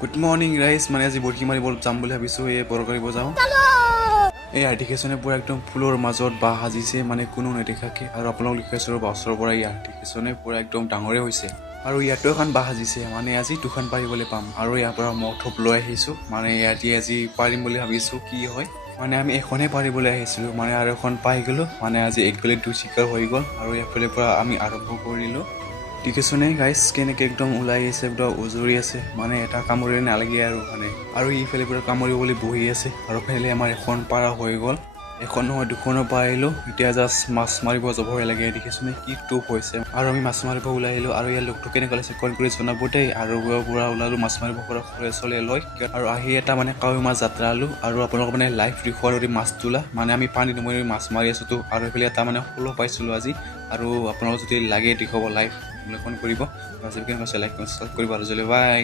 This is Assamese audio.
গুড মৰ্নিং গাইজ মানে আজি বৰশী মাৰিব যাম বুলি ভাবিছোঁ এই বৰ কৰিব যাওঁ এই আৰ্টিফিচিয়েলে পুৰা একদম ফুলৰ মাজত বাঁহ সাজিছে মানে কোনো নেদেখাকে আৰু আপোনালোক লিখাইছোঁ ওচৰৰ পৰা এই আৰ্টিফিচিয়েলে পুৰা একদম ডাঙৰে হৈছে আৰু ইয়াতো এখন বাঁহ সাজিছে মানে আজি দুখন পাৰিবলৈ পাম আৰু ইয়াৰ পৰা মই থপ লৈ আহিছোঁ মানে আজি পাৰিম বুলি ভাবিছোঁ কি হয় মানে আমি এখনেই পাৰিবলৈ আহিছিলোঁ মানে আৰু এখন পাই গ'লোঁ মানে আজি একবেলি দুই চিকাৰ হৈ গ'ল আৰু এফালে পৰা আমি আৰম্ভ কৰিলোঁ দেখিছোনে গাইজ কেনেকৈ একদম ওলাই আহিছে একদম উজৰি আছে মানে এটা কামুৰি নালাগে আৰু মানে আৰু ইফালে পৰা কামুৰিবলৈ বহি আছে আৰু ফালে আমাৰ এখন পাৰা হৈ গ'ল এখন নহয় দুখনৰ পাৰিলোঁ এতিয়া জাষ্ট মাছ মাৰিব যাবহে লাগে দেখিছোনে কি টোপ হৈছে আৰু আমি মাছ মাৰিব ওলাই আহিলোঁ আৰু ইয়াৰ লগটো কেনেকৈ লাগিছে কল কৰি জনাব দেই আৰু পৰা ওলালোঁ মাছ মাৰিব পৰা চলে লৈ আৰু আহি এটা মানে কাৱৈ মাছ যাত্ৰা আলোঁ আৰু আপোনালোক মানে লাইভ দেখুৱালোঁ মাছ তোলা মানে আমি পানী নমৰি মাছ মাৰি আছোঁতো আৰু এইফালে এটা মানে সৰু পাইছিলোঁ আজি আৰু আপোনালোক যদি লাগে দেখুৱাব লাইভ ফোন কৰিব লাইক কৰিব আৰু বাই